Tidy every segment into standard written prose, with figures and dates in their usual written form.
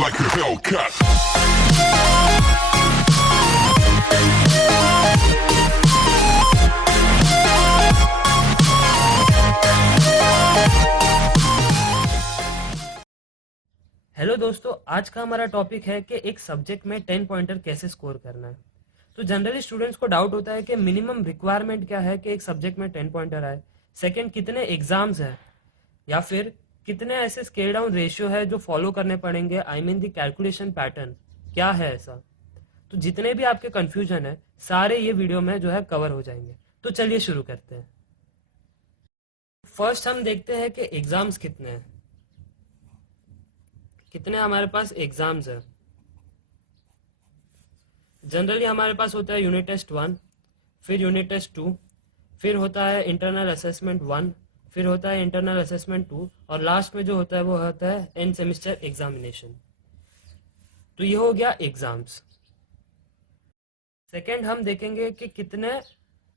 like a Hellcat. Hello दोस्तों, आज का हमारा टॉपिक है कि एक सब्जेक्ट में 10 पॉइंटर कैसे स्कोर करना है। तो जनरली स्टूडेंट्स को डाउट होता है कि मिनिमम रिक्वायरमेंट क्या है कि एक सब्जेक्ट में 10 पॉइंटर आए। सेकंड, कितने एग्जाम्स हैं, या फिर कितने ऐसे स्केल डाउन रेशियो है जो फॉलो करने पड़ेंगे। I mean the calculation pattern क्या है ऐसा। तो जितने भी आपके कंफ्यूजन है सारे ये वीडियो में जो है कवर हो जाएंगे। तो चलिए शुरू करते हैं। फर्स्ट हम देखते हैं कि एग्जाम्स कितने हैं, कितने हमारे पास एग्जाम्स है। जनरली हमारे पास होता है यूनिट टेस्ट 1, फिर यूनिट टेस्ट 2, फिर होता है इंटरनल असेसमेंट 1, फिर होता है इंटरनल असेसमेंट 2, और लास्ट में जो होता है वो होता है एंड सेमेस्टर एग्जामिनेशन। तो ये हो गया एग्जाम्स। सेकेंड, हम देखेंगे कि कितने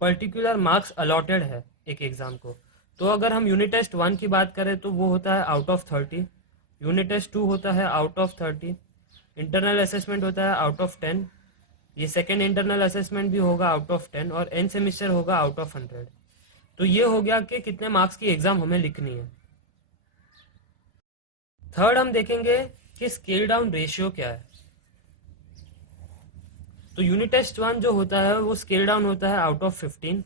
पर्टिकुलर मार्क्स अलॉटेड है एक एग्जाम को। तो अगर हम यूनिट टेस्ट 1 की बात करें तो वो होता है आउट ऑफ 30, यूनिट टेस्ट 2 होता है आउट ऑफ 30, इंटरनल असेसमेंट होता है आउट ऑफ 10, ये सेकेंड इंटरनल असेसमेंट भी होगा आउट ऑफ 10, और एंड सेमेस्टर होगा आउट ऑफ 100। तो ये हो गया कि कितने मार्क्स की एग्जाम हमें लिखनी है। थर्ड, हम देखेंगे कि स्केल डाउन रेशियो क्या है। तो यूनिट टेस्ट 1 जो होता है वो स्केल डाउन होता है आउट ऑफ 15,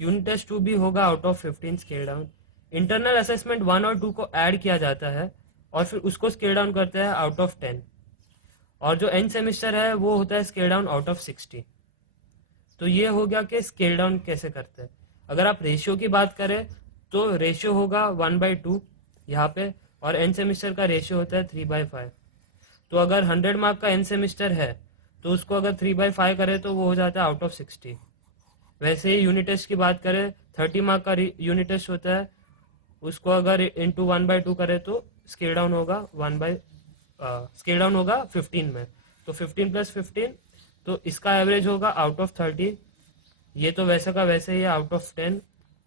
यूनिट टेस्ट 2 भी होगा out of 15 scale down. Internal assessment 1 और 2 को ऐड किया जाता है और फिर उसको स्केल डाउन करते हैं आउट ऑफ 10, और जो एंड सेमेस्टर है वो होता है स्केल डाउन आउट ऑफ 60। तो ये हो गया कि स्केल डाउन कैसे करते हैं। अगर आप रेशियो की बात करें तो रेशियो होगा 1/2 यहाँ पे, और एंड सेमेस्टर का रेशियो होता है 3/5। तो अगर 100 मार्क का एंड सेमेस्टर है तो उसको अगर 3/5 करें तो वो हो जाता है आउट ऑफ 60। वैसे ही यूनिट टेस्ट की बात करें, 30 मार्क का यूनिट टेस्ट होता है, उसको अगर इंटू 1/2 करें तो स्केल डाउन होगा 15 में। तो 15 + 15, तो इसका एवरेज होगा आउट ऑफ 30। ये तो वैसे का वैसे ही आउट ऑफ 10,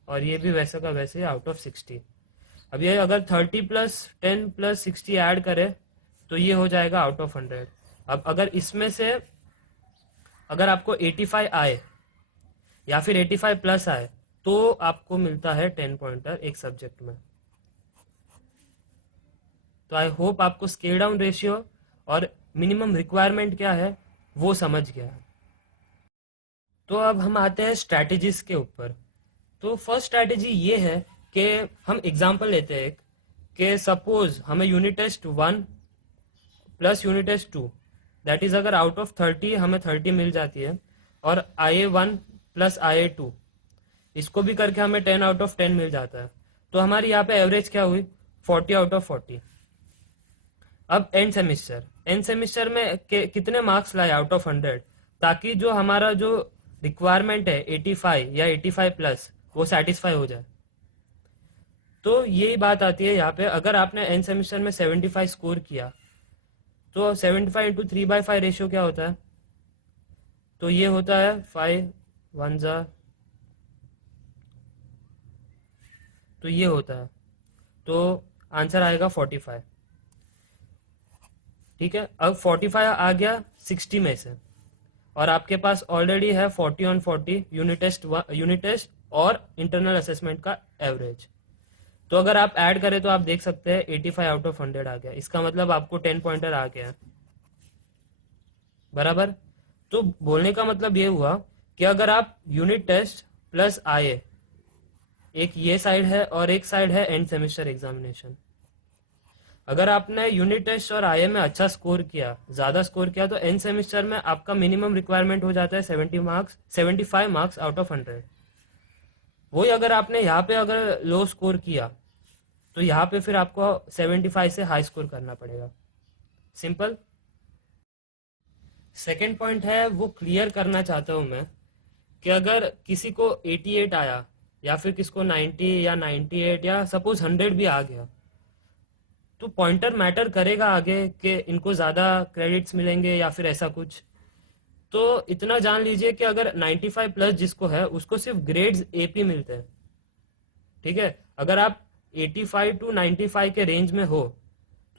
और ये भी वैसे का वैसे ही आउट ऑफ 60। अब ये अगर 30 + 10 + 60 ऐड करें तो ये हो जाएगा आउट ऑफ 100। अब अगर इसमें से अगर आपको 85 आए या फिर 85+ आए तो आपको मिलता है 10 पॉइंटर एक सब्जेक्ट में। तो आई होप आपको स्केल डाउन रेशियो और मिनिमम रिक्वायरमेंट क्या है वो समझ गया है। तो अब हम आते हैं स्ट्रैटेजीज के ऊपर। तो फर्स्ट स्ट्रैटेजी ये है कि हम एग्जांपल लेते हैं कि सपोज हमें unit test 1 + unit test 2, that is अगर आउट ऑफ 30 हमें 30 मिल जाती है, और IA1 + IA2 इसको भी करके हमें 10 आउट ऑफ 10 मिल जाता है। तो हमारी यहाँ पे एवरेज क्या हुई, 40 आउट ऑफ 40। अब एंड सेमिस्टर में कितने मार्क्स लाए आउट ऑफ 100, ताकि जो हमारा जो रिक्वायरमेंट है 85 या 85+ वो सेटिस्फाई हो जाए। तो यही बात आती है यहाँ पे, अगर आपने एंड सेमिस्टर में 75 स्कोर किया तो 75 × 3/5 रेशियो क्या होता है, तो ये होता है 5 1 जा, तो ये होता है, तो आंसर आएगा 45। ठीक है, अब 45 आ गया 60 में से, और आपके पास ऑलरेडी है 40 ऑन 40 यूनिट टेस्ट और इंटरनल असेसमेंट का एवरेज। तो अगर आप ऐड करें तो आप देख सकते हैं 85 आउट ऑफ 100 आ गया। इसका मतलब आपको 10 पॉइंटर आ गया बराबर। तो बोलने का मतलब ये हुआ कि अगर आप यूनिट टेस्ट + IA, एक ये साइड है और एक साइड है एंड सेमेस्टर एग्जामिनेशन, अगर आपने यूनिट टेस्ट और IA में अच्छा स्कोर किया, ज्यादा स्कोर किया, तो एंड सेमेस्टर में आपका मिनिमम रिक्वायरमेंट हो जाता है 75 मार्क्स आउट ऑफ 100। वही अगर आपने यहाँ पे अगर लो स्कोर किया तो यहाँ पे फिर आपको 75 से हाई स्कोर करना पड़ेगा। सिंपल। सेकेंड पॉइंट है वो क्लियर करना चाहता हूँ मैं, कि अगर किसी को 88 आया या फिर किसको 90 या 98 या सपोज 100 भी आ गया, तो पॉइंटर मैटर करेगा आगे कि इनको ज़्यादा क्रेडिट्स मिलेंगे या फिर ऐसा कुछ। तो इतना जान लीजिए कि अगर 95+ जिसको है उसको सिर्फ ग्रेड्स AP मिलते हैं। ठीक है, अगर आप 85 to 95 के रेंज में हो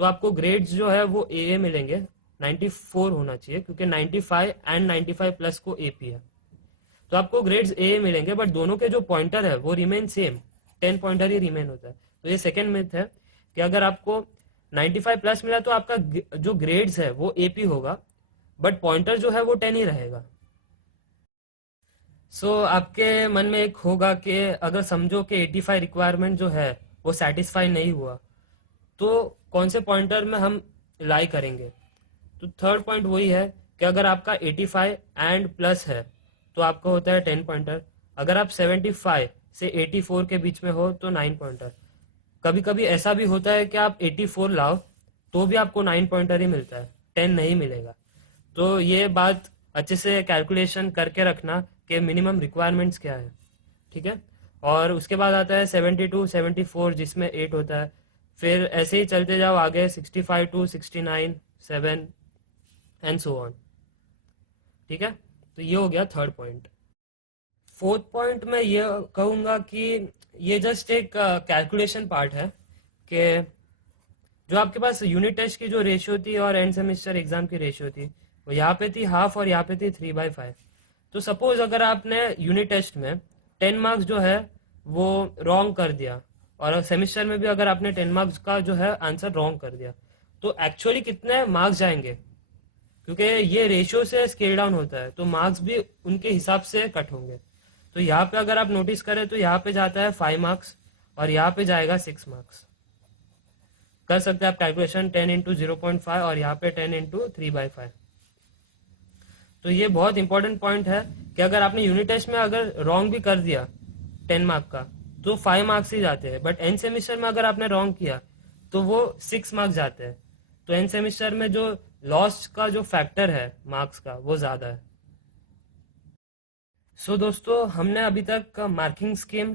तो आपको ग्रेड्स जो है वो ए मिलेंगे, 94 होना चाहिए क्योंकि 95 एंड 95 प्लस को एपी है। तो आपको ग्रेड्स ए मिलेंगे, बट दोनों के जो पॉइंटर है वो remain same, 10 pointer he remain होता है। तो ये सेकेंड मिथ है कि अगर आपको 95 प्लस मिला तो आपका जो ग्रेड्स है वो एपी होगा, बट पॉइंटर जो है वो 10 ही रहेगा। आपके मन में एक होगा कि अगर समझो कि 85 रिक्वायरमेंट जो है वो सेटिस्फाई नहीं हुआ, तो कौन से पॉइंटर में हम लाई करेंगे? तो थर्ड पॉइंट वही है कि अगर आपका 85 एंड प्लस है तो आपका होता है 10 पॉइंटर। अगर आप 75 से 84 के बीच में हो तो 9 पॉइंटर। कभी कभी ऐसा भी होता है कि आप 84 लाओ तो भी आपको 9 पॉइंटर ही मिलता है, 10 नहीं मिलेगा। तो ये बात अच्छे से कैलकुलेशन करके रखना कि मिनिमम रिक्वायरमेंट्स क्या है, ठीक है। और उसके बाद आता है 72 74 जिसमें 8 होता है। फिर ऐसे ही चलते जाओ आगे 65 टू 69 7 एंड सो ऑन, ठीक है। तो ये हो गया थर्ड पॉइंट। फोर्थ पॉइंट मैं ये कहूँगा कि ये जस्ट एक कैलकुलेशन पार्ट है कि जो आपके पास यूनिट टेस्ट की जो रेशियो थी और एंड सेमेस्टर एग्जाम की रेशियो थी वो यहाँ पे थी हाफ और यहाँ पे थी 3/5। तो सपोज अगर आपने यूनिट टेस्ट में 10 मार्क्स जो है वो रॉन्ग कर दिया और सेमेस्टर में भी अगर आपने 10 मार्क्स का जो है आंसर रॉन्ग कर दिया, तो एक्चुअली कितने मार्क्स जाएंगे? क्योंकि ये रेशियो से स्केल डाउन होता है तो मार्क्स भी उनके हिसाब से कट होंगे। तो यहाँ पे अगर आप नोटिस करें तो यहाँ पे जाता है 5 मार्क्स और यहाँ पे जाएगा 6 मार्क्स। कर सकते हैं आप कैलकुलेशन 10 इंटू 0.5 और यहाँ पे 10 इंटू 3/5। तो ये बहुत इंपॉर्टेंट पॉइंट है कि अगर आपने यूनिट टेस्ट में अगर रॉन्ग भी कर दिया 10 मार्क का तो 5 मार्क्स ही जाते हैं, बट एंड सेमिस्टर में अगर आपने रॉन्ग किया तो वो 6 मार्क्स जाते हैं। तो एंड सेमिस्टर में जो लॉस का जो फैक्टर है मार्क्स का वो ज़्यादा है। दोस्तों हमने अभी तक मार्किंग स्कीम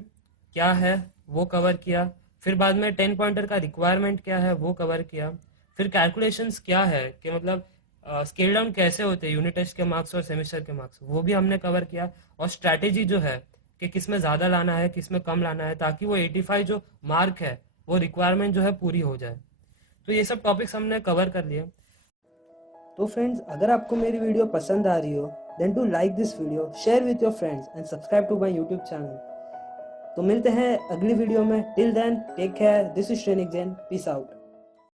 क्या है वो कवर किया, फिर बाद में 10 पॉइंटर का रिक्वायरमेंट क्या है वो कवर किया, फिर कैलकुलेशंस क्या है कि मतलब स्केल डाउन कैसे होते हैं यूनिट टेस्ट के मार्क्स और सेमेस्टर के मार्क्स, वो भी हमने कवर किया। और स्ट्रैटेजी जो है कि किस में ज़्यादा लाना है किस में कम लाना है ताकि वो 85 जो मार्क है वो रिक्वायरमेंट जो है पूरी हो जाए। तो ये सब टॉपिक्स हमने कवर कर लिए। तो फ्रेंड्स, अगर आपको मेरी वीडियो पसंद आ रही हो then to like this video, share with your friends and subscribe to my YouTube channel. तो मिलते हैं अगली वीडियो में। Till then take care, this is Shrenik Jain, peace out.